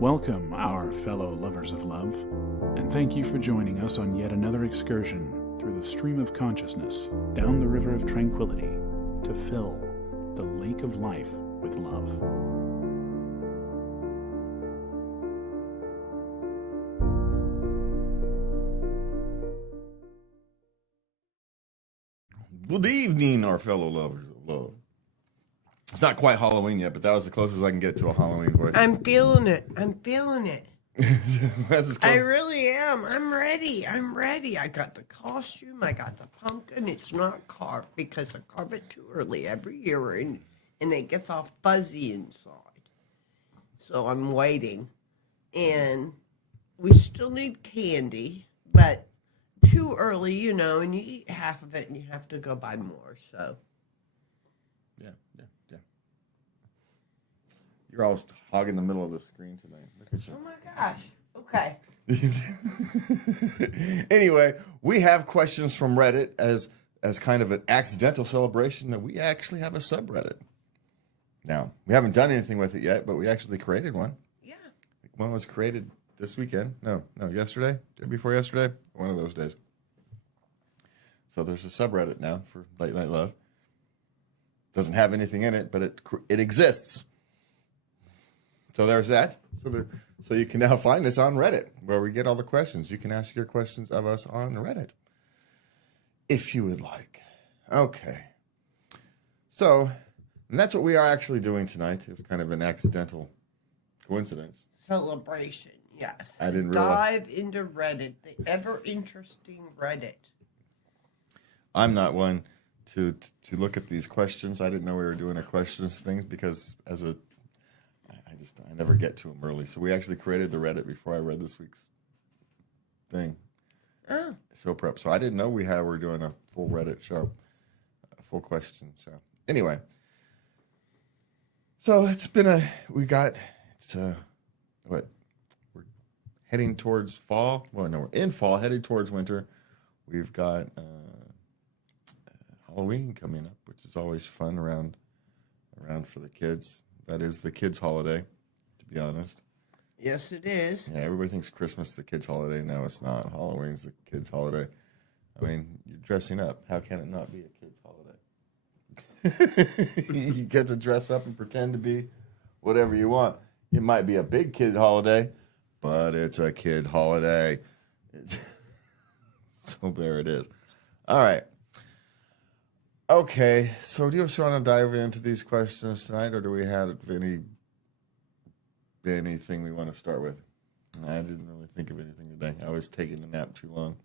Welcome, our fellow lovers of love, and thank you for joining us on yet another excursion through the stream of consciousness, down the river of tranquility, to fill the lake of life with love. Good evening, our fellow lovers of love. It's not quite Halloween yet, but that was the closest I can get to a Halloween voice. I'm feeling it. That's as I close. really am. I'm ready. I got the costume. I got the pumpkin. It's not carved because I carve it too early every year and it gets all fuzzy inside. So I'm waiting. And we still need candy, but too early, and you eat half of it and you have to go buy more, so. Yeah. You're always hogging the middle of the screen today. Look at you. Oh my gosh. Okay. Anyway, we have questions from Reddit as kind of an accidental celebration that we actually have a subreddit. Now, we haven't done anything with it yet, but we actually created one. Yeah. One was created this weekend. No, yesterday. Day before yesterday. One of those days. So there's a subreddit now for Late Night Love. Doesn't have anything in it, but it exists. So there's that. So you can now find us on Reddit, where we get all the questions. You can ask your questions of us on Reddit, if you would like. Okay. So, and that's what we are actually doing tonight. It was kind of an accidental coincidence. Celebration, yes. I didn't realize. Dive into Reddit, the ever interesting Reddit. I'm not one to look at these questions. I didn't know we were doing a questions thing because I never get to them early. So we actually created the Reddit before I read this week's thing. Oh. Show prep. So I didn't know we're doing a full Reddit show, a full question show. Anyway, so we're heading towards fall. Well, no, we're in fall, heading towards winter. We've got Halloween coming up, which is always fun around for the kids. That is the kids' holiday, to be honest. Yes, it is. Yeah, everybody thinks Christmas is the kids' holiday. No, it's not. Halloween's the kids' holiday. I mean, you're dressing up. How can it not be a kids' holiday? You get to dress up and pretend to be whatever you want. It might be a big kid holiday, but it's a kid holiday. So there it is. All right. Okay, so do you just want to dive into these questions tonight, or do we have anything we want to start with? I didn't really think of anything today. I was taking a nap too long.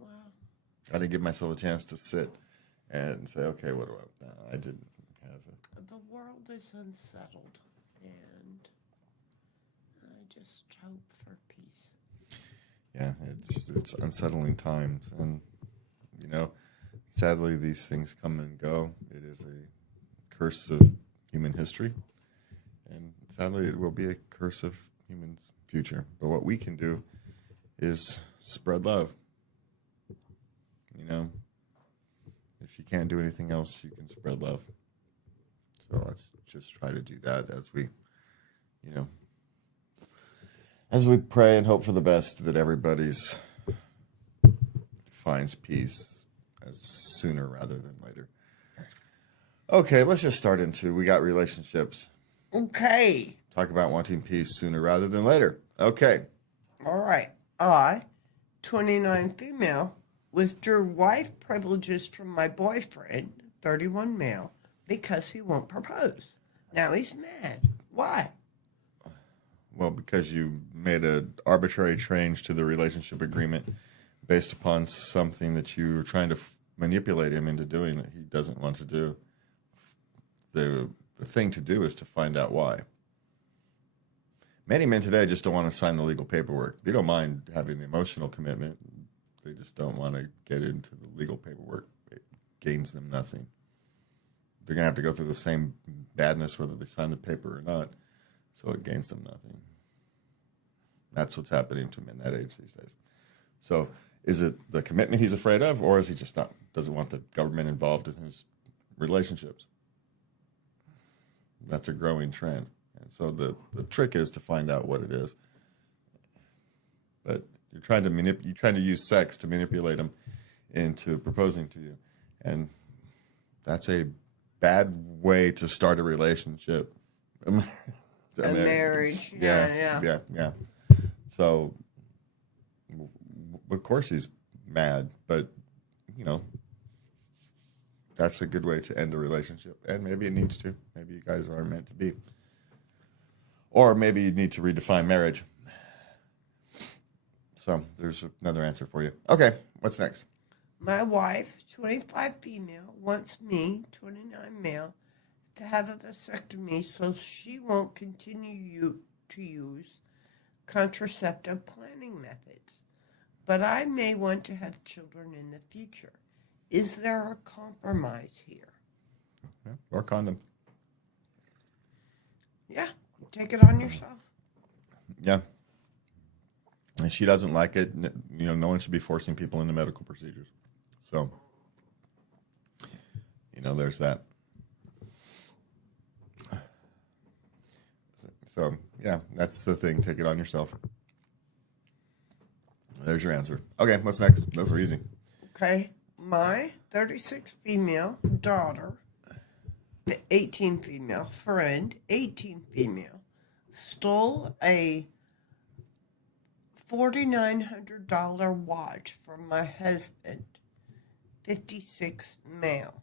Well, I didn't give myself a chance to sit and say, okay, what do I... No, I didn't have it. the world is unsettled, and I just hope for peace. Yeah, it's unsettling times, and sadly these things come and go. It is a curse of human history, and sadly it will be a curse of humans' future. But what we can do is spread love. If you can't do anything else, you can spread love. So let's just try to do that as we pray and hope for the best, that everybody's finds peace as sooner rather than later. Okay, let's just start we got relationships. Okay. Talk about wanting peace sooner rather than later. Okay. All right. I, 29 female, withdrew wife privileges from my boyfriend, 31 male, because he won't propose. Now he's mad. Why? Well, because you made an arbitrary change to the relationship agreement based upon something that you were trying to manipulate him into doing that he doesn't want to do. The thing to do is to find out why. Many men today just don't want to sign the legal paperwork. They don't mind having the emotional commitment. They just don't want to get into the legal paperwork. It gains them nothing. They're going to have to go through the same badness whether they sign the paper or not. So it gains them nothing. That's what's happening to men that age these days. So is it the commitment he's afraid of, or is he just doesn't want the government involved in his relationships? That's a growing trend. And so the trick is to find out what it is. But you're trying to use sex to manipulate them into proposing to you, and that's a bad way to start a relationship. A marriage. Yeah. So, of course, he's mad, but that's a good way to end a relationship, and maybe it needs to. Maybe you guys aren't meant to be, or maybe you need to redefine marriage. So there's another answer for you. Okay, what's next? My wife, 25 female, wants me, 29 male, to have a vasectomy so she won't continue to use contraceptive planning methods. But I may want to have children in the future. Is there a compromise here? Yeah, or condom. Yeah, take it on yourself. Yeah. And she doesn't like it. No one should be forcing people into medical procedures. So, there's that. So, yeah, that's the thing. Take it on yourself. There's your answer. Okay, what's next? Those are easy. Okay, my 36 female daughter, 18 female friend, 18 female, stole a $4,900 watch from my husband, 56 male,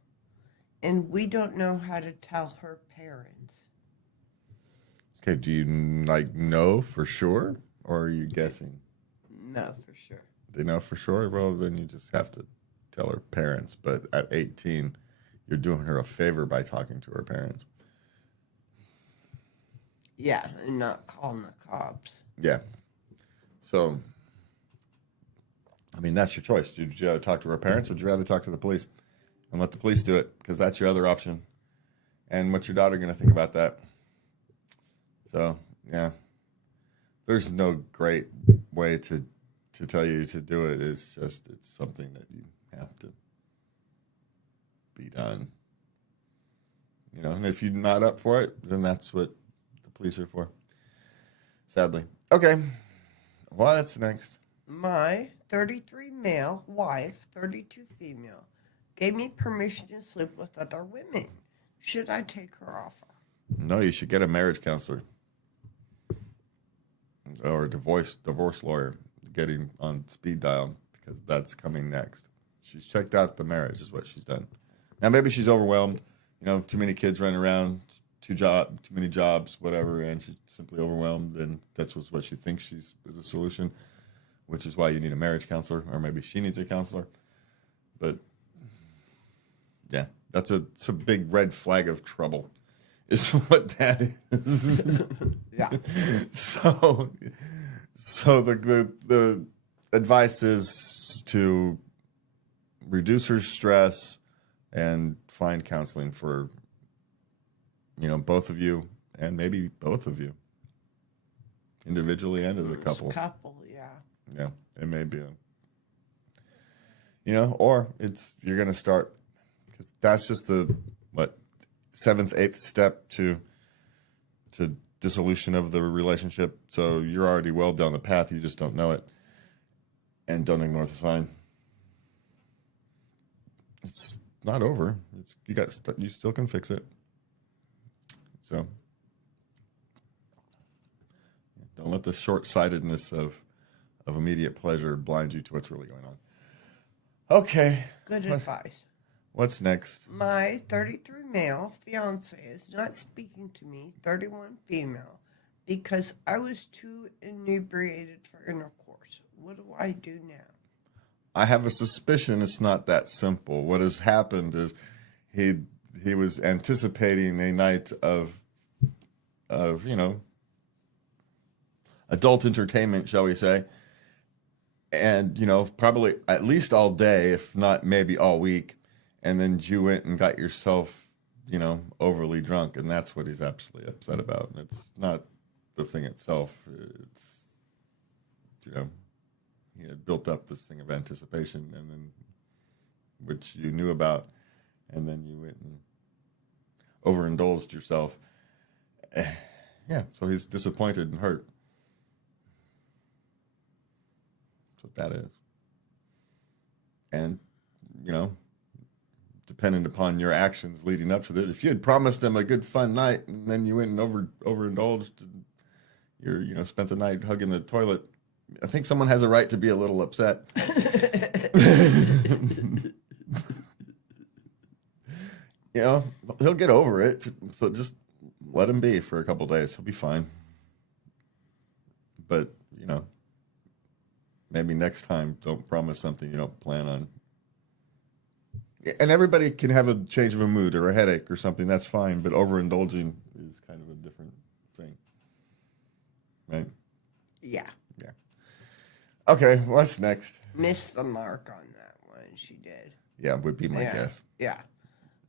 and we don't know how to tell her parents. Okay, do you know for sure, or are you guessing? No, for sure. They know for sure? Well, then you just have to tell her parents. But at 18, you're doing her a favor by talking to her parents. Yeah, and not calling the cops. Yeah. So, that's your choice. Would you rather talk to her parents, or would you rather talk to the police? And let the police do it, because that's your other option. And what's your daughter going to think about that? So, yeah. There's no great way to tell you to do it. It's something that you have to be done. And if you're not up for it, then that's what the police are for. Sadly. Okay. What's next? My 33 male wife, 32 female, gave me permission to sleep with other women. Should I take her offer? No, you should get a marriage counselor or a divorce lawyer. Getting on speed dial, because that's coming next. She's checked out the marriage, is what she's done. Now maybe she's overwhelmed. Too many kids running around, too many jobs, whatever, and she's simply overwhelmed, and that's what she thinks is a solution, which is why you need a marriage counselor, or maybe she needs a counselor. But yeah, it's a big red flag of trouble, is what that is. Yeah. So the advice is to reduce her stress and find counseling for both of you, and maybe both of you individually and as a couple. Yeah, it may be or you're going to start, because that's just the 7th, 8th step to dissolution of the relationship. So you're already well down the path. You just don't know it. And don't ignore the sign. It's not over. You still can fix it. So don't let the short-sightedness of immediate pleasure blind you to what's really going on. Okay. Good advice. What's next? My 33 male fiance is not speaking to me, 31 female, because I was too inebriated for intercourse. What do I do now? I have a suspicion it's not that simple. What has happened is he was anticipating a night of adult entertainment, shall we say, and probably at least all day, if not maybe all week. And then you went and got yourself, overly drunk, and that's what he's absolutely upset about. And it's not the thing itself. It's, he had built up this thing of anticipation, and then, which you knew about, and then you went and overindulged yourself. Yeah, so he's disappointed and hurt. That's what that is. And, dependent upon your actions leading up to that, if you had promised him a good fun night and then you went and overindulged and you're, spent the night hugging the toilet, I think someone has a right to be a little upset. He'll get over it. So just let him be for a couple days. He'll be fine. But, maybe next time don't promise something you don't plan on. And everybody can have a change of a mood or a headache or something. That's fine. But overindulging is kind of a different thing. Right? Yeah. Yeah. Okay, what's next? Missed the mark on that one. She did. Yeah, would be my guess. Yeah.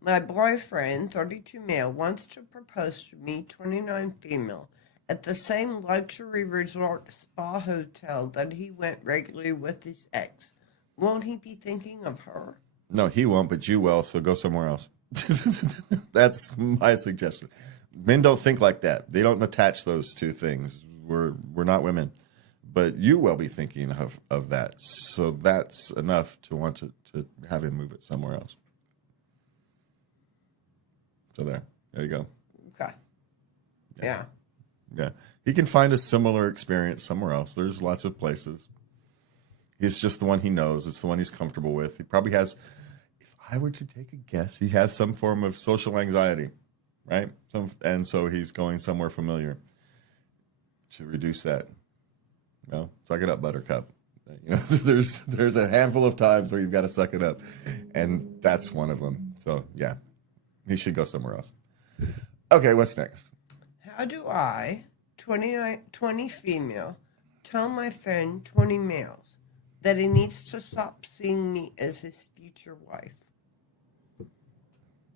My boyfriend, 32 male, wants to propose to me, 29 female, at the same luxury resort spa hotel that he went regularly with his ex. Won't he be thinking of her? No, he won't, but you will, so go somewhere else. That's my suggestion. Men don't think like that. They don't attach those two things. We're not women. But you will be thinking of that. So that's enough to want to have him move it somewhere else. So there you go. Okay. Yeah. Yeah. He can find a similar experience somewhere else. There's lots of places. It's just the one he knows. It's the one he's comfortable with. He probably has, if I were to take a guess, he has some form of social anxiety, right? And so he's going somewhere familiar to reduce that. Suck it up, buttercup. There's a handful of times where you've got to suck it up. And that's one of them. So, yeah, he should go somewhere else. Okay, what's next? How do I, 20 female, tell my friend, 20 males, that he needs to stop seeing me as his future wife?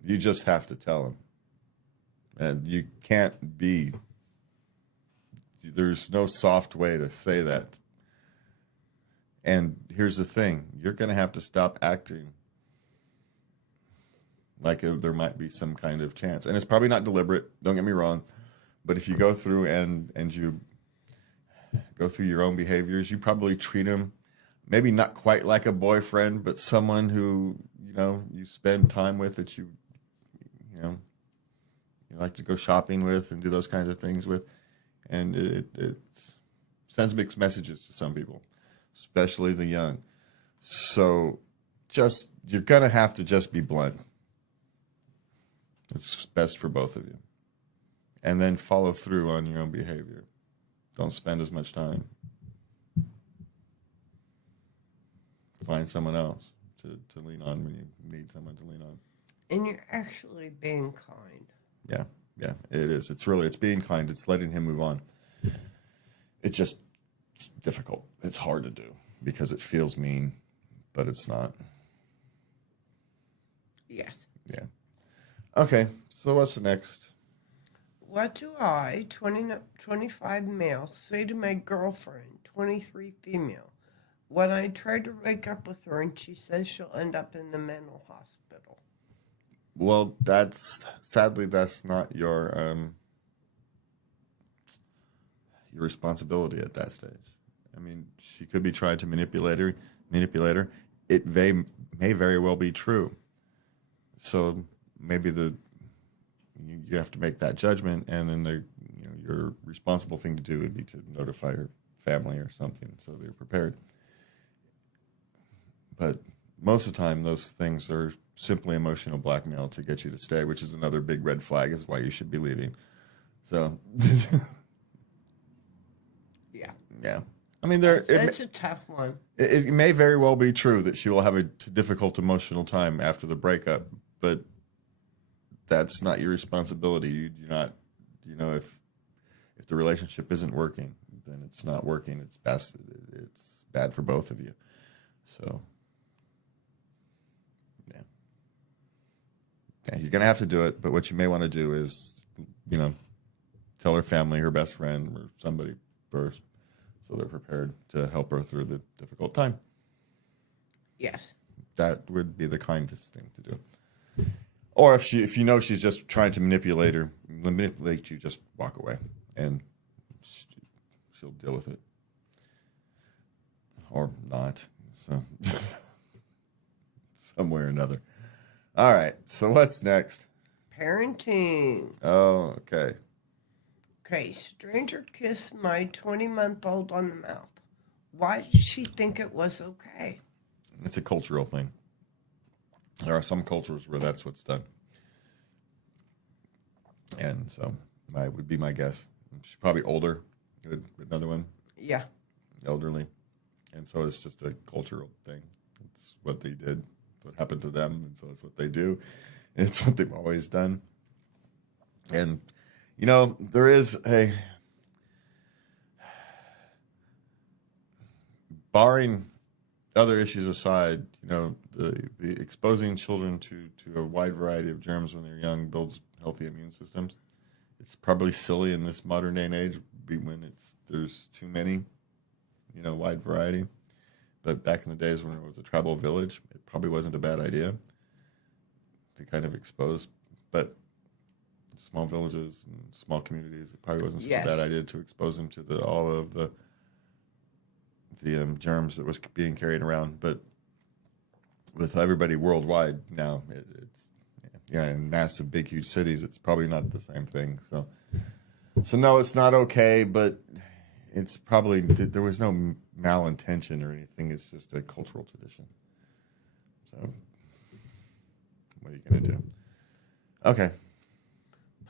You just have to tell him. And you can't be... There's no soft way to say that. And here's the thing. You're going to have to stop acting like there might be some kind of chance. And it's probably not deliberate. Don't get me wrong. But if you go through and you go through your own behaviors, you probably treat him maybe not quite like a boyfriend, but someone who, you spend time with, that you like to go shopping with and do those kinds of things with. And it sends mixed messages to some people, especially the young. So you're going to have to just be blunt. It's best for both of you. And then follow through on your own behavior. Don't spend as much time. Find someone else to lean on when you need someone to lean on. And you're actually being kind. Yeah. Yeah, it is. It's being kind. It's letting him move on. It's difficult. It's hard to do because it feels mean, but it's not. Yes. Yeah. Okay, so what's the next? What do I, 25 male, say to my girlfriend, 23 female, when I try to break up with her and she says she'll end up in the mental hospital? Well, sadly that's not your responsibility at that stage. I mean, she could be trying to manipulate her. It may very well be true. So maybe you have to make that judgment, and then your responsible thing to do would be to notify her family or something so they're prepared. But most of the time, those things are simply emotional blackmail to get you to stay, which is another big red flag, is why you should be leaving. So, yeah. I mean, That's a tough one. It may very well be true that she will have a difficult emotional time after the breakup, but that's not your responsibility. You do not, if the relationship isn't working, then it's not working. It's bad for both of you. So, yeah, you're gonna have to do it. But what you may want to do is, tell her family, her best friend, or somebody first, so they're prepared to help her through the difficult time. Yes. That would be the kindest thing to do. Or if she's just trying to manipulate you, just walk away and she'll deal with it. Or not. So, some way or another. All right. So, what's next? Parenting. Oh, okay. Okay, stranger kissed my 20-month-old on the mouth. Why did she think it was okay? It's a cultural thing. There are some cultures where that's what's done. And so, would be my guess. She's probably older. Another one, Yeah. elderly. And so it's just a cultural thing. It's what they did, what happened to them, and so it's what they do. It's what they've always done. And, you know, there is a, barring other issues aside, you know, the exposing children to a wide variety of germs when they're young builds healthy immune systems. It's probably silly in this modern day and age when there's too many, you know, wide variety. But back in the days when it was a tribal village, it probably wasn't a bad idea to kind of expose. But small villages and small communities, it probably wasn't such a bad idea to expose them to all of the germs that was being carried around. But with everybody worldwide now, it's in massive, big, huge cities, it's probably not the same thing. So no, it's not okay, but it's probably, there was no malintention or anything. It's just a cultural tradition. So what are you going to do? Okay.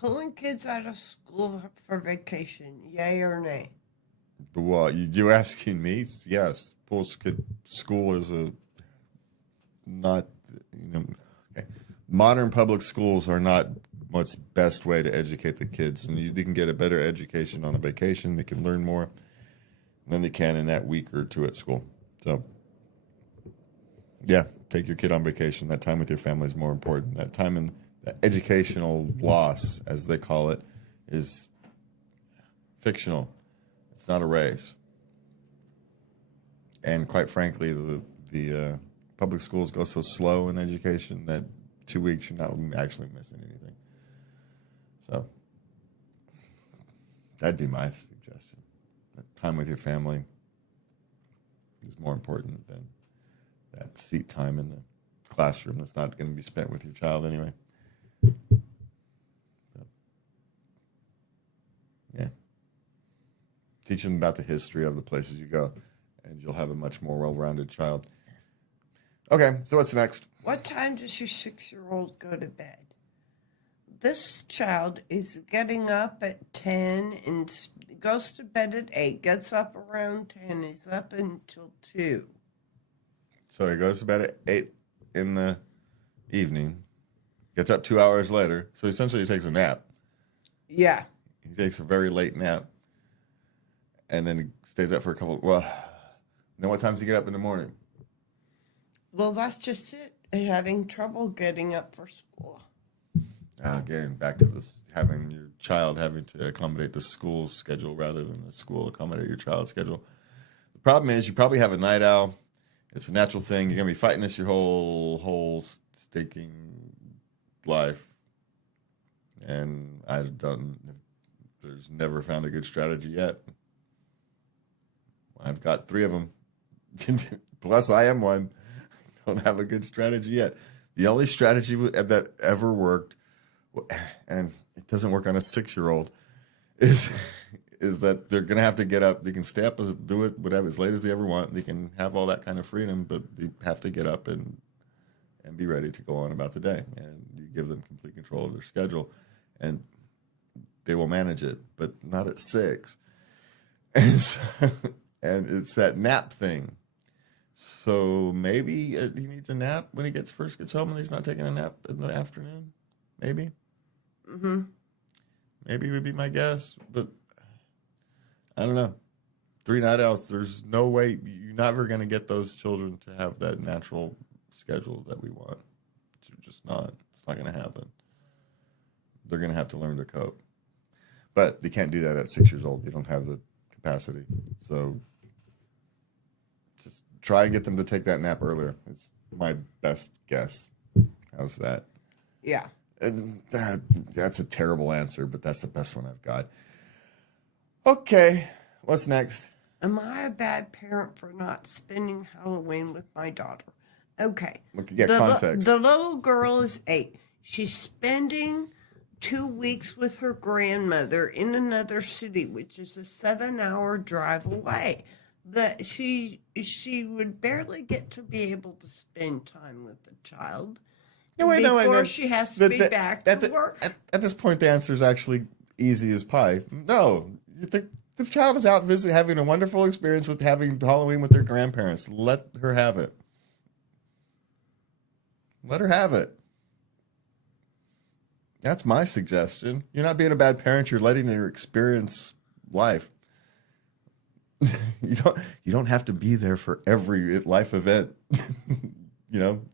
Pulling kids out of school for vacation, yay or nay? But what, you asking me? Yes. School is not, you know, okay. Modern public schools are not what's best way to educate the kids. And they can get a better education on a vacation. They can learn more than they can in that week or two at school. So, yeah, take your kid on vacation. That time with your family is more important. That time in the educational loss, as they call it, is fictional. It's not a race. And quite frankly, the public schools go so slow in education that 2 weeks you're not actually missing anything. So that'd be my suggestion. That time with your family is more important than that seat time in the classroom that's not going to be spent with your child anyway. So, yeah. Teach them about the history of the places you go, and you'll have a much more well-rounded child. Okay, so what's next? What time does your 6-year-old go to bed? This child is getting up at 10 and goes to bed at 8, gets up around 10, is up until 2. So he goes to bed at 8 in the evening, gets up 2 hours later, so essentially he takes a nap. Yeah. He takes a very late nap, and then he stays up for a couple, then what time does he get up in the morning? Well, that's just it. Having trouble getting up for school. Again, back to this, having your child having to accommodate the school schedule rather than the school accommodate your child's schedule. The problem is you probably have a night owl. It's a natural thing. You're going to be fighting this your whole stinking life. And there's never found a good strategy yet. I've got 3 of them. Plus I am one. Don't have a good strategy yet. The only strategy that ever worked, and it doesn't work on a 6-year-old, is that they're going to have to get up. They can stay up and do it whatever as late as they ever want. They can have all that kind of freedom, but they have to get up and be ready to go on about the day. And you give them complete control of their schedule, and they will manage it, but not at 6. And it's that nap thing. So maybe he needs a nap when he first gets home and he's not taking a nap in the afternoon. Maybe. Mm-hmm. Maybe would be my guess, but I don't know. 3 night owls, there's no way. You're never going to get those children to have that natural schedule that we want. It's just not. It's not going to happen. They're going to have to learn to cope. But they can't do that at 6 years old. They don't have the capacity. So just try and get them to take that nap earlier. It's my best guess. How's that? Yeah. And that's a terrible answer, but that's the best one I've got. Okay, what's next? Am I a bad parent for not spending Halloween with my daughter? Okay. We could get The context. the little girl is 8. She's spending 2 weeks with her grandmother in another city, which is a 7-hour drive away. That she would barely get to be able to spend time with the child before she has to be back to work. At this point, the answer is actually easy as pie. No, the child is out having a wonderful experience with having Halloween with their grandparents. Let her have it. Let her have it. That's my suggestion. You're not being a bad parent. You're letting her experience life. You don't have to be there for every life event.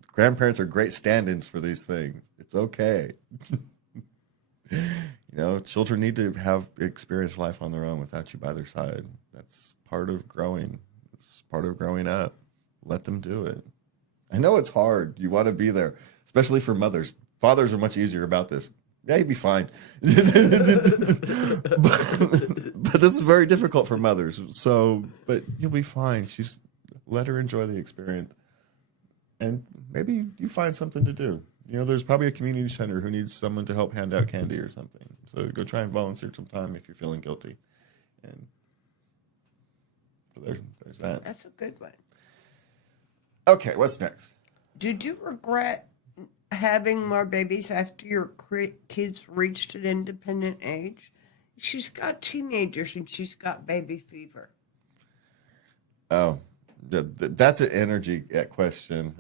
Grandparents are great stand-ins for these things. It's okay. Children need to have experience life on their own without you by their side. That's part of growing. It's part of growing up. Let them do it. I know it's hard. You want to be there, especially for mothers. Fathers are much easier about this. Yeah, you'd be fine. but this is very difficult for mothers. But you'll be fine. Let her enjoy the experience. And maybe you find something to do. There's probably a community center who needs someone to help hand out candy or something. So go try and volunteer some time if you're feeling guilty. And so there's that. That's a good one. Okay, what's next? Did you regret having more babies after your kids reached an independent age? She's got teenagers and she's got baby fever. Oh, that's an energy question.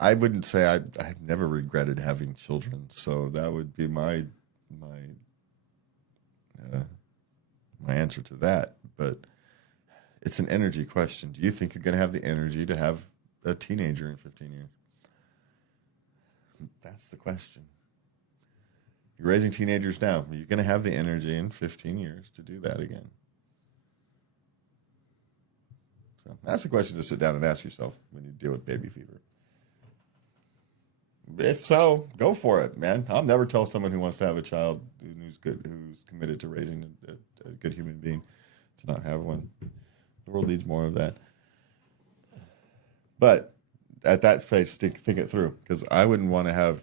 I wouldn't say I've never regretted having children, so that would be my answer to that. But it's an energy question. Do you think you're going to have the energy to have a teenager in 15 years? That's the question. You're raising teenagers now. Are you going to have the energy in 15 years to do that again? So that's a question to sit down and ask yourself when you deal with baby fever. If so, go for it, man. I'll never tell someone who wants to have a child who's committed to raising a good human being to not have one. The world needs more of that. But at that stage, think it through, because I wouldn't want to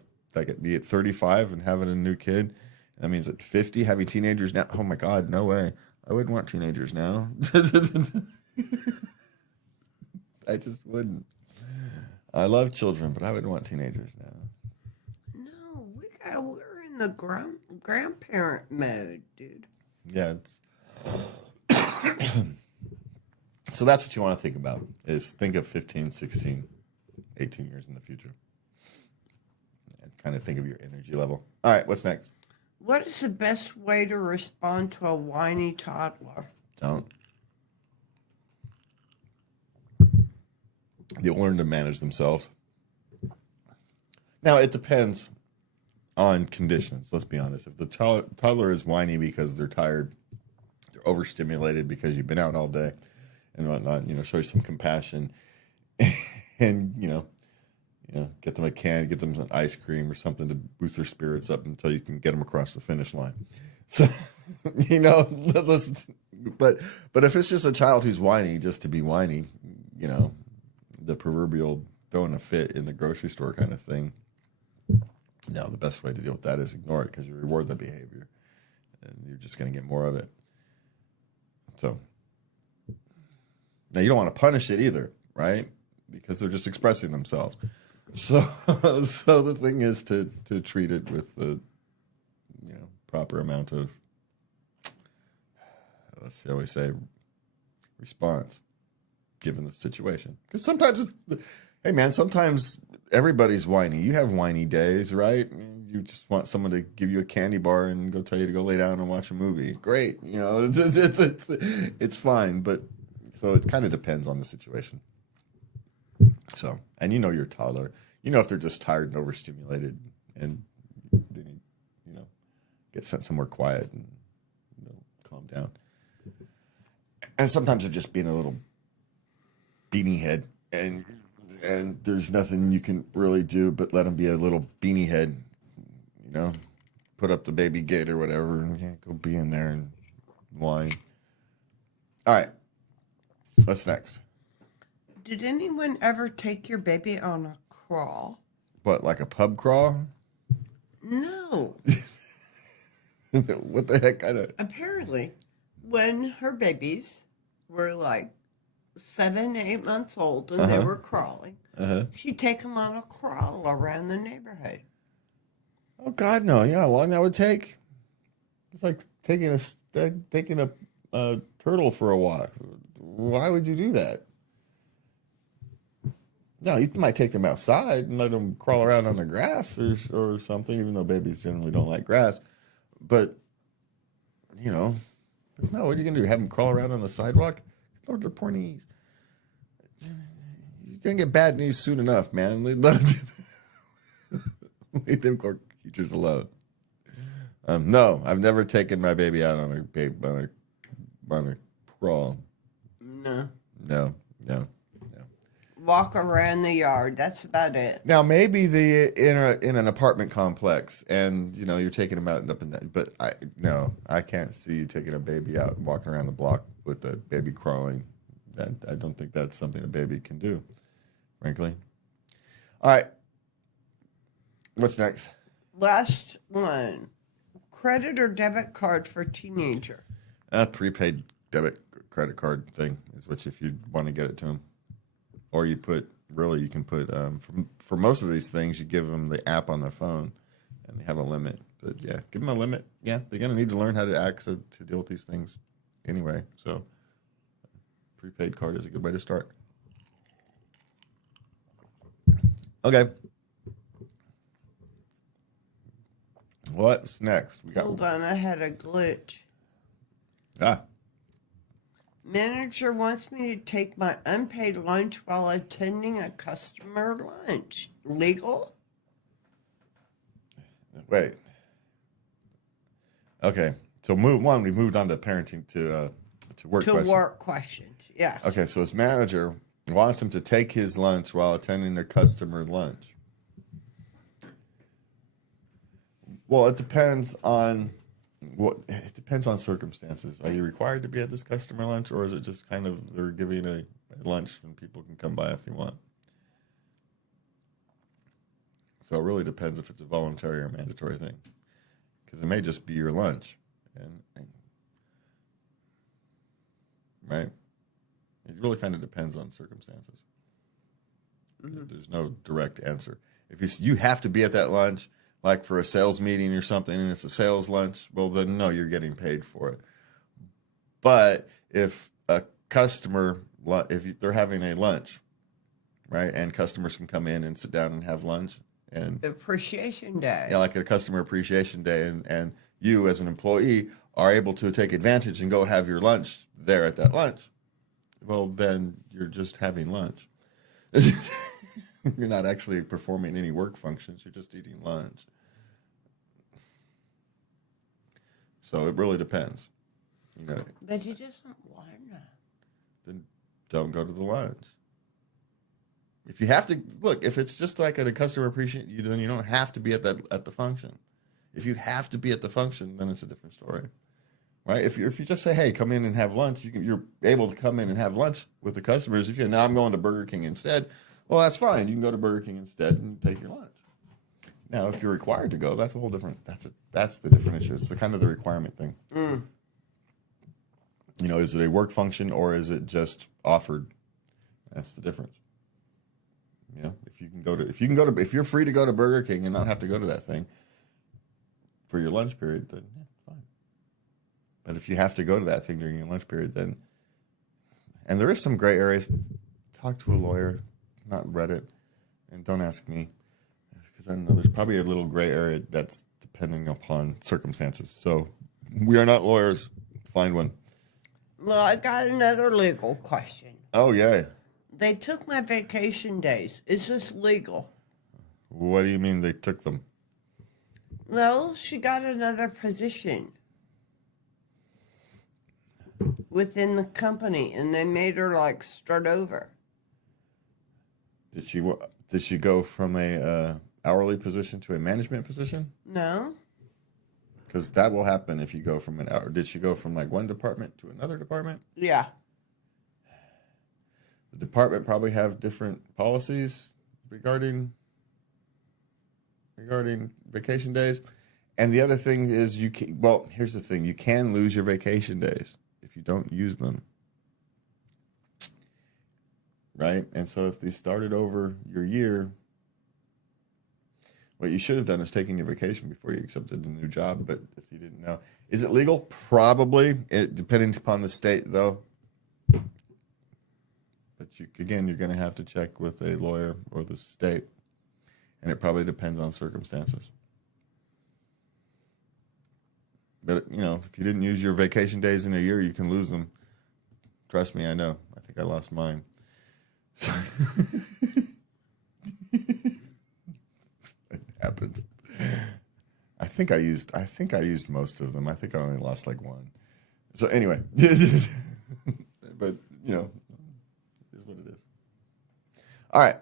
be at 35 and having a new kid. That means at 50 having teenagers now. Oh my God, no way. I wouldn't want teenagers now. I just wouldn't. I love children, but I wouldn't want teenagers now. No, we're in the grandparent mode, dude. Yeah. So that's what you want to think about, is think of 15, 16, 18 years in the future. And kind of think of your energy level. All right, what's next? What is the best way to respond to a whiny toddler? Don't. They'll learn to manage themselves. Now, it depends on conditions. Let's be honest. If the toddler is whiny because they're tired, they're overstimulated because you've been out all day and whatnot, show you some compassion and, get them a can, get them some ice cream or something to boost their spirits up until you can get them across the finish line. So, listen, but if it's just a child who's whiny just to be whiny, the proverbial throwing a fit in the grocery store kind of thing. No, the best way to deal with that is ignore it, because you reward the behavior and you're just going to get more of it. So now you don't want to punish it either, right? Because they're just expressing themselves. So the thing is to treat it with the proper amount of, shall we say, response, given the situation. Because sometimes, sometimes everybody's whiny. You have whiny days, right? You just want someone to give you a candy bar and go tell you to go lay down and watch a movie. Great, it's fine. But so it kind of depends on the situation. So, and you're a toddler. If they're just tired and overstimulated, and they need, get sent somewhere quiet and calm down. And sometimes they're just being a little beanie head, and there's nothing you can really do but let them be a little beanie head, put up the baby gate or whatever, and go be in there and whine. All right. What's next? Did anyone ever take your baby on a crawl? What, like a pub crawl? No. What the heck? Apparently, when her babies were like 7, 8 months old and they were crawling, she'd take them on a crawl around the neighborhood. Oh God, no! You know how long that would take? It's like taking a turtle for a walk. Why would you do that? No, you might take them outside and let them crawl around on the grass or something. Even though babies generally don't like grass, but no, what are you gonna do? Have them crawl around on the sidewalk? Lord, their poor knees. You're gonna get bad knees soon enough, man. Let them do that. Leave them creatures alone. No, I've never taken my baby out on a crawl. No. Walk around the yard. That's about it. Now maybe in an apartment complex, and you're taking them out and up and down. But I can't see you taking a baby out and walking around the block with the baby crawling. I don't think that's something a baby can do, frankly. All right, what's next? Last one. Credit or debit card for teenager. Prepaid debit credit card thing is what if you want to get it to them. Or you can put, for most of these things, you give them the app on their phone and they have a limit. But yeah, give them a limit. Yeah, they're going to need to learn how to deal with these things anyway. So prepaid card is a good way to start. Okay. What's next? Hold on, I had a glitch. Manager wants me to take my unpaid lunch while attending a customer lunch. Legal? Wait. Okay. So we've moved on to parenting to work to questions. work questions, yes. Okay, so his manager wants him to take his lunch while attending a customer lunch. Well, it depends on circumstances. Are you required to be at this customer lunch, or is it just kind of they're giving a lunch and people can come by if they want? So it really depends if it's a voluntary or mandatory thing, because it may just be your lunch, and right. It really kind of depends on circumstances. Mm-hmm. There's no direct answer. If you have to be at that lunch, like for a sales meeting or something, and it's a sales lunch, well, then no, you're getting paid for it. But if a customer, they're having a lunch, right, and customers can come in and sit down and have lunch, and Appreciation Day. yeah, like a customer appreciation day, and you as an employee are able to take advantage and go have your lunch there at that lunch, well, then you're just having lunch. You're not actually performing any work functions. You're just eating lunch. So it really depends. But he doesn't want to. Then don't go to the lunch. If you have to, look, if it's just like at a customer appreciation, then you don't have to be at the function. If you have to be at the function, then it's a different story. Right? If you just say, hey, come in and have lunch, you're able to come in and have lunch with the customers. If now I'm going to Burger King instead, well, that's fine. You can go to Burger King instead and take your lunch. Now, if you're required to go, that's a whole different. That's the different issue. It's the kind of the requirement thing. Mm. Is it a work function or is it just offered? That's the difference. If you're free to go to Burger King and not have to go to that thing for your lunch period, then yeah, fine. But if you have to go to that thing during your lunch period, then, and there is some gray areas. Talk to a lawyer. Not Reddit, and don't ask me, because I know there's probably a little gray area that's depending upon circumstances. So we are not lawyers. Find one. Well, I got another legal question. Oh, yeah. They took my vacation days. Is this legal? What do you mean they took them? Well, she got another position within the company, and they made her, start over. Did she go from a hourly position to a management position? No. because that will happen if you go from an hour. Did she go from like one department to another department? Yeah. The department probably have different policies regarding vacation days. And the other thing is here's the thing. You can lose your vacation days if you don't use them. Right? And so if they started over your year, what you should have done is taken your vacation before you accepted the new job. But if you didn't know, is it legal? Probably. Depending upon the state, though. But you're going to have to check with a lawyer or the state. And it probably depends on circumstances. But, if you didn't use your vacation days in a year, you can lose them. Trust me, I know. I think I lost mine. So it happens. I think I used most of them. I think I only lost like one. So anyway, but is what it is. All right.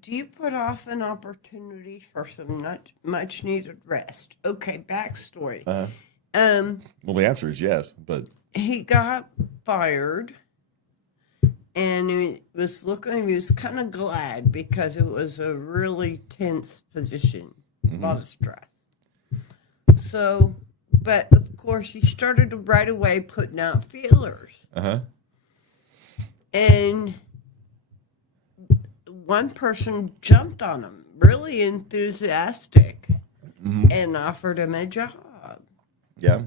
Do you put off an opportunity for some much needed rest? Okay, backstory. Well, the answer is yes, but He got fired, and he was kind of glad because it was a really tense position, a lot of stress. So, but of course, he started right away putting out feelers. And one person jumped on him, really enthusiastic, and offered him a job. yeah.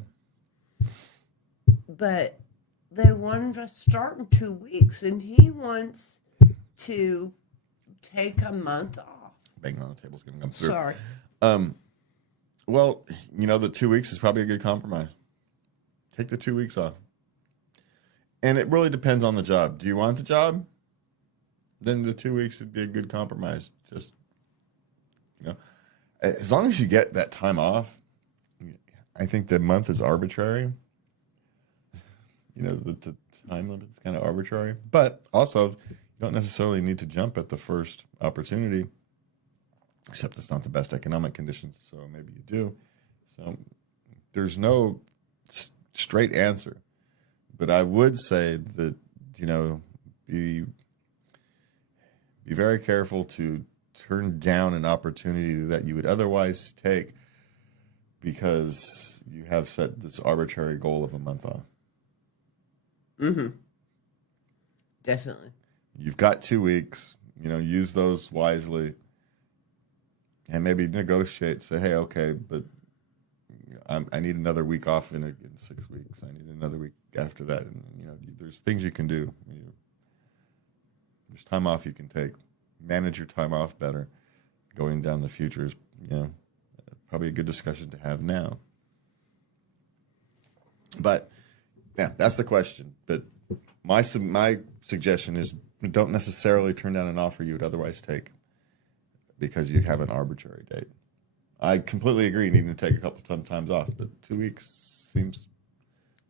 But they wanted to start in 2 weeks, and he wants to take a month off. Banging on the table's going to come through. Sorry. Well, the 2 weeks is probably a good compromise. Take the 2 weeks off. And it really depends on the job. Do you want the job? Then the 2 weeks would be a good compromise. Just, as long as you get that time off, I think the month is arbitrary. The time limit is kind of arbitrary. But also, you don't necessarily need to jump at the first opportunity, except it's not the best economic conditions, so maybe you do. So there's no straight answer. But I would say that, be very careful to turn down an opportunity that you would otherwise take because you have set this arbitrary goal of a month off. Definitely. You've got 2 weeks, use those wisely and maybe negotiate. Say, hey, okay, but I need another week off in 6 weeks. I need another week after that. And, there's things you can do. There's time off you can take. Manage your time off better. Going down the future is, probably a good discussion to have now. But, yeah, that's the question. But my suggestion is don't necessarily turn down an offer you would otherwise take because you have an arbitrary date. I completely agree needing to take a couple times off, but 2 weeks seems...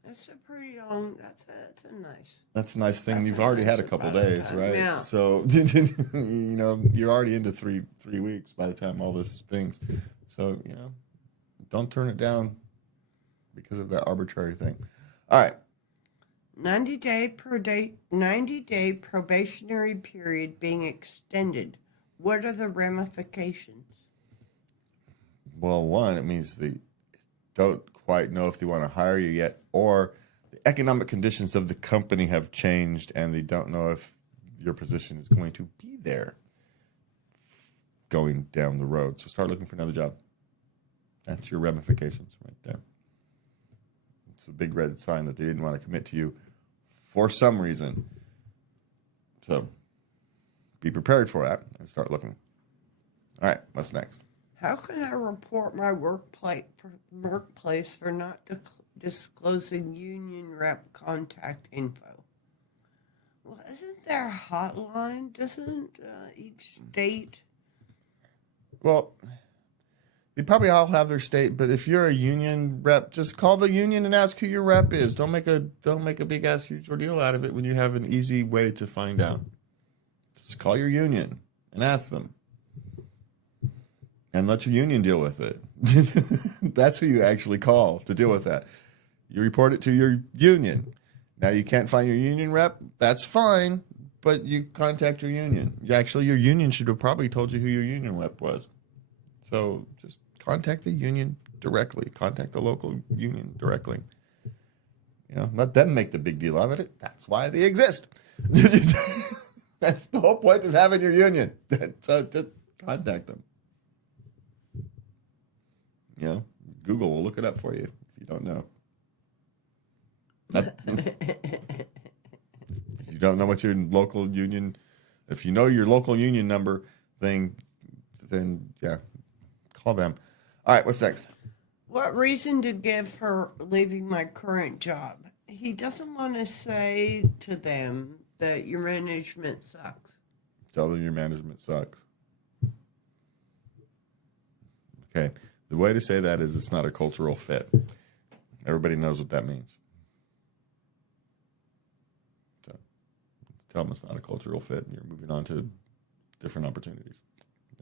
That's a pretty long... That's a nice... That's a nice thing. That's You've a already nice had a couple amount of days, time, right? yeah. So, you're already into three weeks by the time all this things. So, don't turn it down because of that arbitrary thing. All right. 90-day probationary period being extended. What are the ramifications? Well, one, it means they don't quite know if they want to hire you yet, or the economic conditions of the company have changed and they don't know if your position is going to be there going down the road. So start looking for another job. That's your ramifications right there. It's a big red sign that they didn't want to commit to you for some reason. So be prepared for that and start looking. All right, what's next? How can I report my workplace for not disclosing union rep contact info? Well, isn't there a hotline? Doesn't each state? Well, they probably all have their state, but if you're a union rep, just call the union and ask who your rep is. Don't make a big ass huge ordeal out of it when you have an easy way to find out. Just call your union and ask them. and let your union deal with it. That's who you actually call to deal with that. You report it to your union. Now you can't find your union rep. That's fine, but you contact your union. Actually, your union should have probably told you who your union rep was. So just contact the union directly. Contact the local union directly. Let them make the big deal of it. That's why they exist. That's the whole point of having your union. So just contact them. Google will look it up for you if you don't know. If you don't know what your local union, if you know your local union number thing, then yeah, call them. All right, what's next? What reason to give for leaving my current job? He doesn't want to say to them that your management sucks. Tell them your management sucks. Okay. The way to say that is it's not a cultural fit. Everybody knows what that means. So tell them it's not a cultural fit and you're moving on to different opportunities.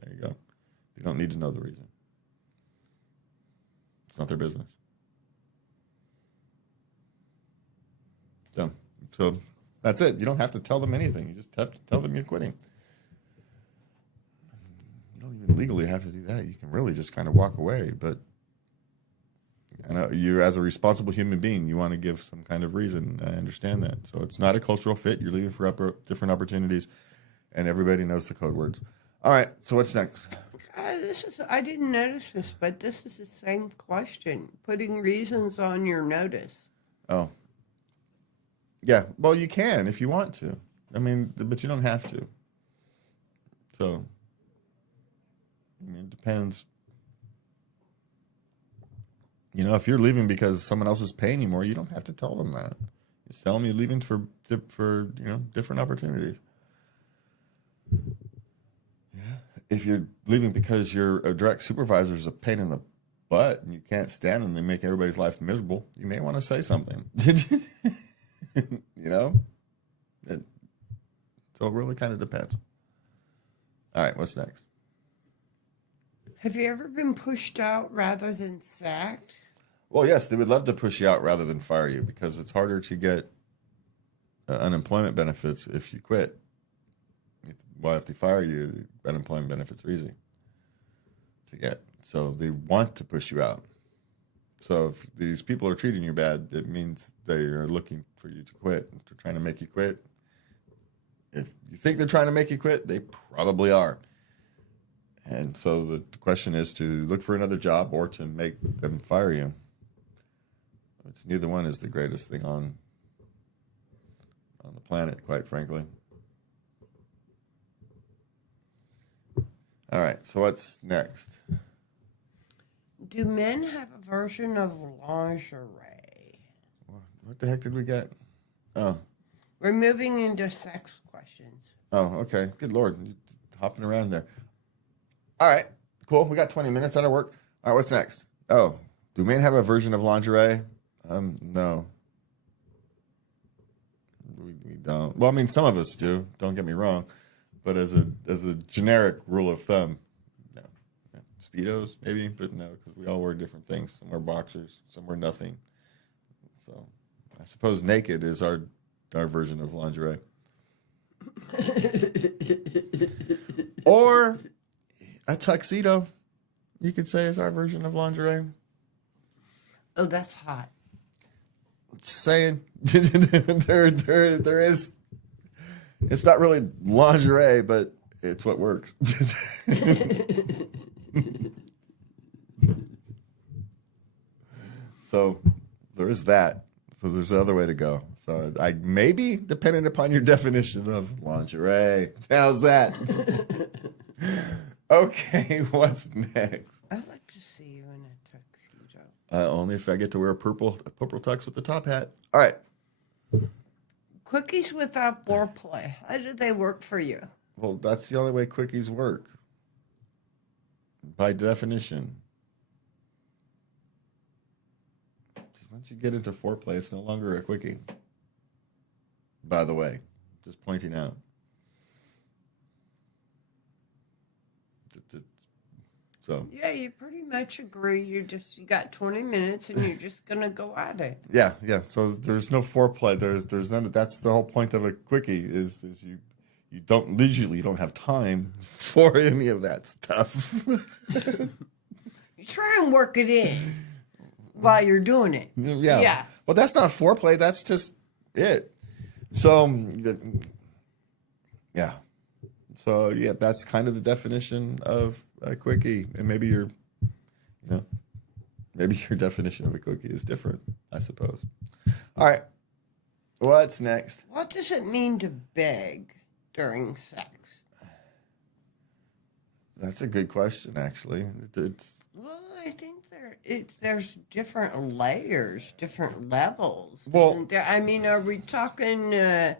There you go. You don't need to know the reason. It's not their business. So that's it. You don't have to tell them anything. You just have to tell them you're quitting. You don't even legally have to do that. You can really just kind of walk away. But I know you, as a responsible human being, you want to give some kind of reason. I understand that. So it's not a cultural fit. You're leaving for different opportunities, and everybody knows the code words. All right. So what's next? I didn't notice this, but this is the same question. Putting reasons on your notice. Oh. Yeah. Well, you can if you want to. I mean, but you don't have to. So, I mean, it depends. If you're leaving because someone else is paying you more, you don't have to tell them that. Just tell them you're leaving for different opportunities. If you're leaving because your direct supervisor is a pain in the butt and you can't stand them, they make everybody's life miserable, you may want to say something. So it really kind of depends. All right, what's next? Have you ever been pushed out rather than sacked? Well, yes, they would love to push you out rather than fire you because it's harder to get unemployment benefits if you quit. If they fire you, the unemployment benefits are easy to get. So they want to push you out. So if these people are treating you bad, it means they are looking for you to quit. They're trying to make you quit. If you think they're trying to make you quit, they probably are. And so the question is to look for another job or to make them fire you. Which neither one is the greatest thing on the planet, quite frankly. All right, so what's next? Do men have a version of lingerie? What the heck did we get? Oh. We're moving into sex questions. Oh, okay. Good Lord. You're hopping around there. All right, cool. We got 20 minutes. That'll work. All right, what's next? Oh, do men have a version of lingerie? No. We don't. Well, I mean, some of us do. Don't get me wrong. But as a generic rule of thumb, no. Speedos, maybe, but no, because we all wear different things. Some wear boxers, some wear nothing. So I suppose naked is our version of lingerie. Or a tuxedo, you could say, is our version of lingerie. Oh, that's hot. Just saying. there is. It's not really lingerie, but it's what works. So there is that. So there's another way to go. So I maybe depending upon your definition of lingerie. How's that? Okay, what's next? I'd like to see you in a tuxedo. Only if I get to wear a purple tux with the top hat. All right. Quickies without foreplay. How do they work for you? Well, that's the only way quickies work. By definition. Once you get into foreplay, it's no longer a quickie. By the way, just pointing out. So Yeah, you pretty much agree. You got 20 minutes and you're just gonna go at it. yeah. So there's no foreplay. There's none. That's the whole point of a quickie is you don't have time for any of that stuff. You try and work it in while you're doing it. Yeah. Yeah. Well, that's not foreplay. That's just it. So, yeah. So, yeah, that's kind of the definition of a quickie. And maybe maybe your definition of a quickie is different, I suppose. All right. What's next? What does it mean to beg during sex? That's a good question, actually. Well, I think there's different layers, different levels. Well- Isn't there? I mean, are we talking a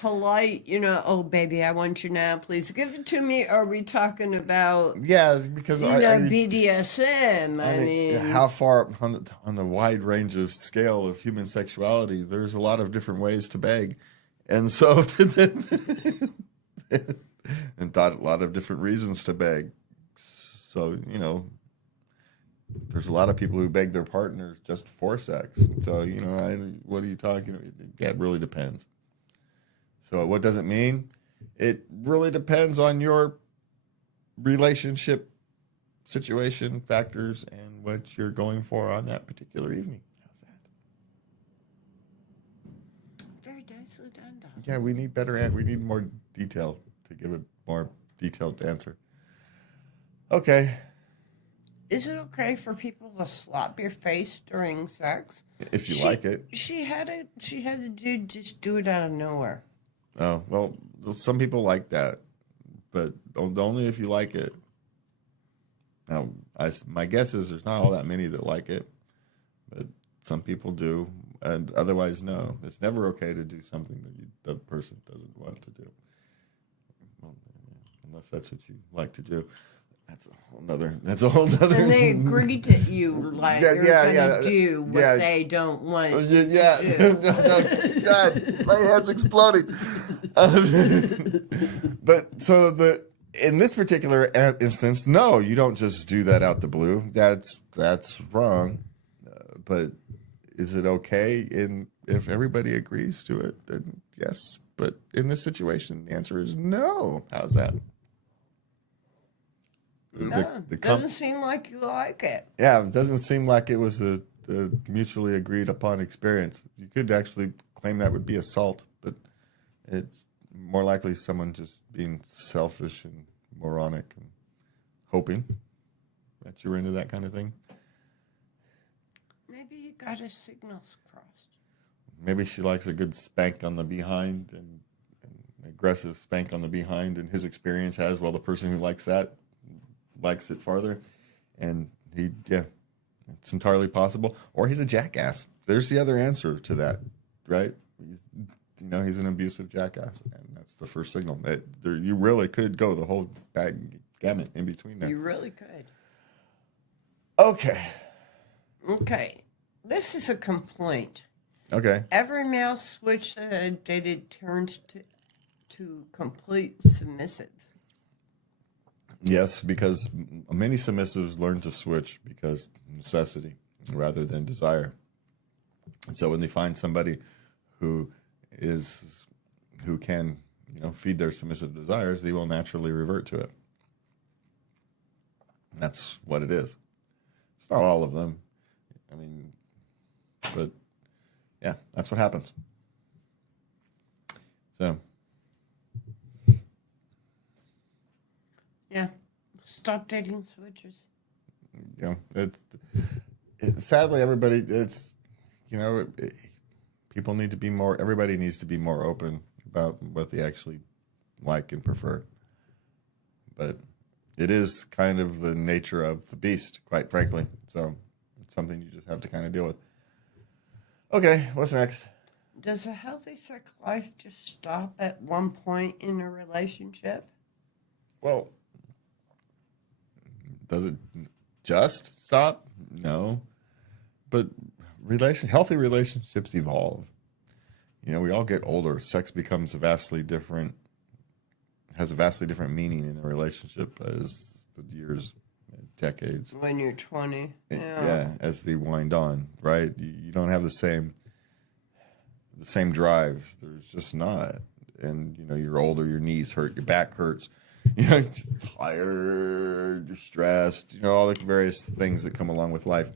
polite, oh, baby, I want you now, please give it to me? Or are we talking about, Yeah, because BDSM? I I mean, how far on the wide range of scale of human sexuality, there's a lot of different ways to beg. And so, and a lot of different reasons to beg. So, there's a lot of people who beg their partners just for sex. So, what are you talking about? Yeah, it really depends. So, what does it mean? It really depends on your relationship situation, factors, and what you're going for on that particular evening. How's that? very nicely done, Doc. Yeah, we need we need more detail to give a more detailed answer. Okay. Is it okay for people to slap your face during sex? If you like it. She had a dude just do it out of nowhere. Oh, well, some people like that, but only if you like it. Now, my guess is there's not all that many that like it, but some people do, and otherwise, no. It's never okay to do something that the person doesn't want to do, well, unless that's what you like to do. That's a whole nother. And they agree to you, like you're gonna do what they don't want to do. God, my head's exploding. But so in this particular instance, no, you don't just do that out the blue. That's wrong. But is it okay? If everybody agrees to it, then yes. But in this situation, the answer is no. How's that? Doesn't seem like you like it. Yeah, it doesn't seem like it was a mutually agreed upon experience. You could actually claim that would be assault, but it's more likely someone just being selfish and moronic and hoping that you're into that kind of thing. Maybe he got his signals crossed. Maybe she likes a good spank on the behind and an aggressive spank on the behind, and his experience has, well, the person who likes that likes it farther, and it's entirely possible. Or he's a jackass. There's the other answer to that, right? He's an abusive jackass, and that's the first signal. You really could go the whole gamut in between there. You really could. Okay. This is a complaint. Okay. Every male switch that I dated turns to complete submissive. Yes, because many submissives learn to switch because necessity rather than desire. And so when they find somebody who can, feed their submissive desires, they will naturally revert to it. And that's what it is. It's not all of them. But yeah, that's what happens. So. Yeah. Stop dating switches. Sadly, everybody, people need to be more, everybody needs to be more open about what they actually like and prefer. But it is kind of the nature of the beast, quite frankly. So it's something you just have to kind of deal with. Okay, what's next? Does a healthy sex life just stop at one point in a relationship? Well, does it just stop? No. But healthy relationships evolve. We all get older. Sex becomes has a vastly different meaning in a relationship as the years, decades. When you're 20. Yeah, as they wind on, right? You don't have the same drives. There's just not. And you're older, your knees hurt, your back hurts, you're tired, you're stressed, all the various things that come along with life.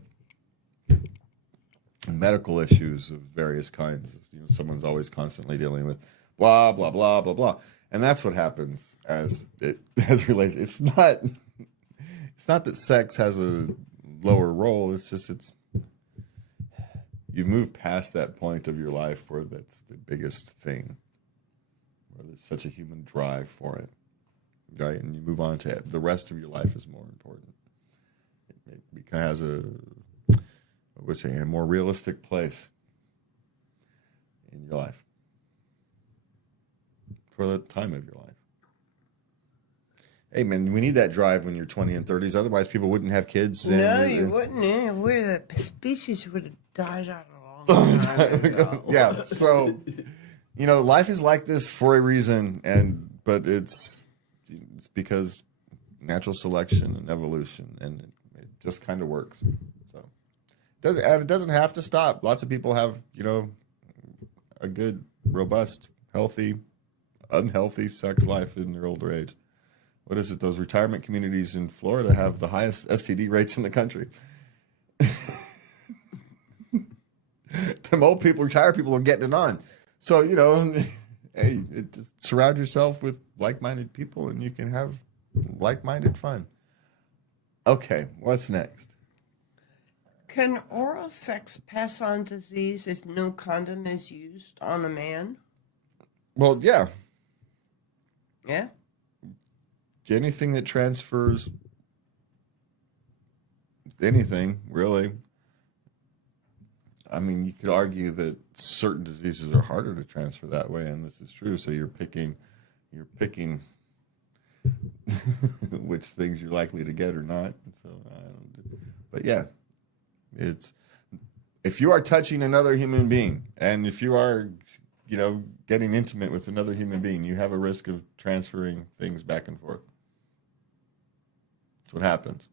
Medical issues of various kinds. Someone's always constantly dealing with blah blah blah blah blah, and that's what happens as relates. It's not that sex has a lower role. It's just you've moved past that point of your life where that's the biggest thing, where there's such a human drive for it, right? And you move on to it. The rest of your life is more important. It has a more realistic place in your life for the time of your life. Hey, man, we need that drive when you're 20 and 30s. Otherwise, people wouldn't have kids. No, you wouldn't. The species would have died out a long time ago. Yeah, so, life is like this for a reason, but it's because natural selection and evolution, and it just kind of works. It doesn't have to stop. Lots of people have, a good, robust, healthy, unhealthy sex life in their older age. What is it? Those retirement communities in Florida have the highest STD rates in the country. Them old people, retired people are getting it on. So, hey, surround yourself with like-minded people and you can have like-minded fun. Okay, what's next? Can oral sex pass on disease if no condom is used on a man? Well, yeah. Yeah? Anything that transfers anything, really. I mean, you could argue that certain diseases are harder to transfer that way, and this is true. So you're picking which things you're likely to get or not. So, but yeah. If you are touching another human being, and if you are, getting intimate with another human being, you have a risk of transferring things back and forth. That's what happens.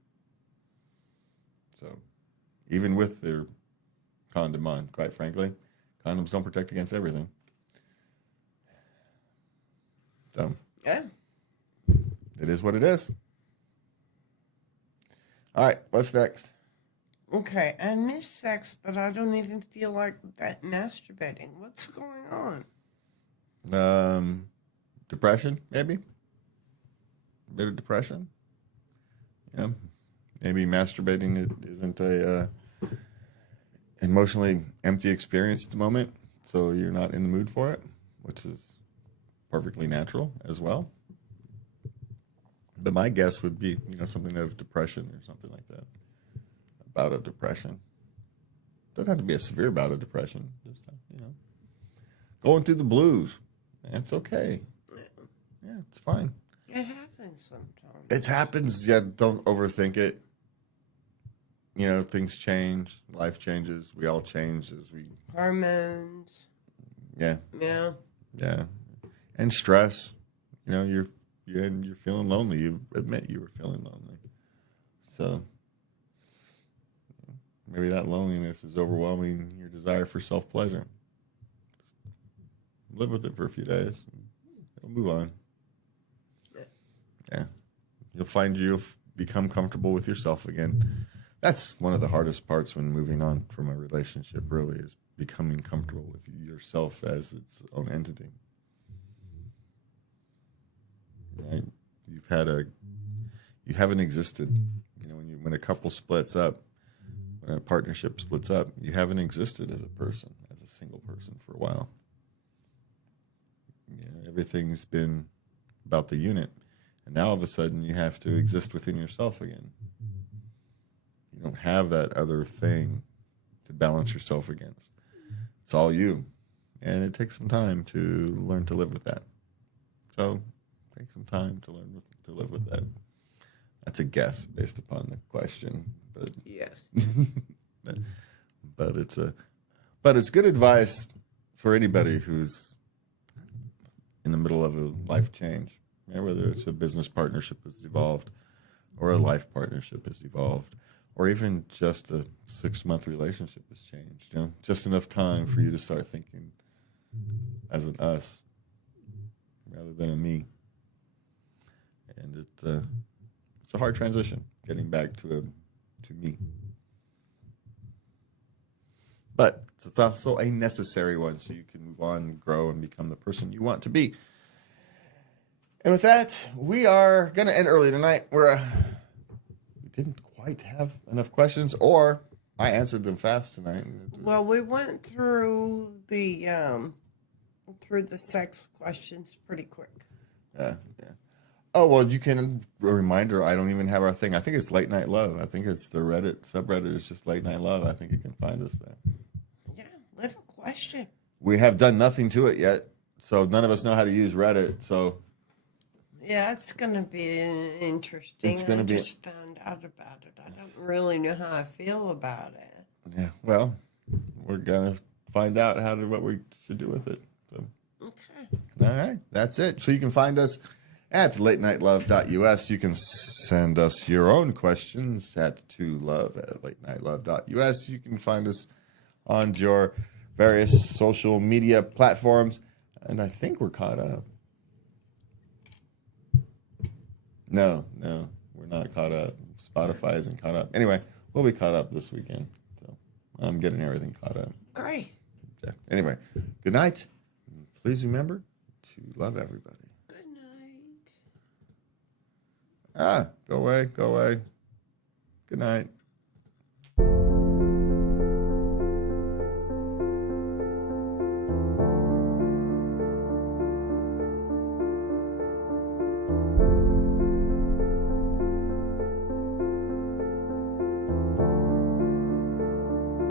So, even with their condom on, quite frankly, condoms don't protect against everything. So, Yeah. It is what it is. All right, what's next? Okay, I miss sex, but I don't even feel like that masturbating. What's going on? Depression, maybe. A bit of depression. Yeah, maybe masturbating isn't a emotionally empty experience at the moment, so you're not in the mood for it, which is perfectly natural as well. But my guess would be, something of depression or something like that. Bout of depression. Doesn't have to be a severe bout of depression. Just, going through the blues. It's okay. Yeah, it's fine. It happens sometimes. It happens. Yeah, don't overthink it. Things change. Life changes. We all change as we... Hormones. Yeah. Yeah. Yeah. And stress. You're feeling lonely. You admit you were feeling lonely. So... maybe that loneliness is overwhelming your desire for self-pleasure. Live with it for a few days. It'll move on. Yeah. You'll find you'll become comfortable with yourself again. That's one of the hardest parts when moving on from a relationship, really, is becoming comfortable with yourself as its own entity. Right? You haven't existed. When a couple splits up, when a partnership splits up, you haven't existed as a person, as a single person for a while. Everything's been about the unit. And now all of a sudden you have to exist within yourself again. You don't have that other thing to balance yourself against. It's all you. And it takes some time to learn to live with that. So take some time to learn to live with that. That's a guess based upon the question. But Yes. but it's good advice for anybody who's in the middle of a life change, whether it's a business partnership that's evolved, or a life partnership has evolved, or even just a 6-month relationship has changed. You know, just enough time for you to start thinking as an us rather than a me. And it's a hard transition getting back to me. But it's also a necessary one, so you can move on, grow, and become the person you want to be. And with that, we are going to end early tonight. We didn't quite have enough questions, or I answered them fast tonight. Well, we went through the sex questions pretty quick. Yeah. Oh, well, you can, a reminder, I don't even have our thing. I think it's Late Night Love. I think it's the Reddit subreddit is just Late Night Love. I think you can find us there. Yeah, leave a question. We have done nothing to it yet, so none of us know how to use Reddit, so. Yeah, it's going to be interesting. I just found out about it. I don't really know how I feel about it. Yeah, well, we're going to find out what we should do with it. So. Okay. All right, that's it. So you can find us at latenightLove.us. You can send us your own questions at tolove@latenightLove.us. You can find us on your various social media platforms. And I think we're caught up. No, we're not caught up. Spotify isn't caught up. Anyway, we'll be caught up this weekend. So I'm getting everything caught up. Great. Yeah. Anyway, good night. Please remember to love everybody. Good night. Go away. Good night.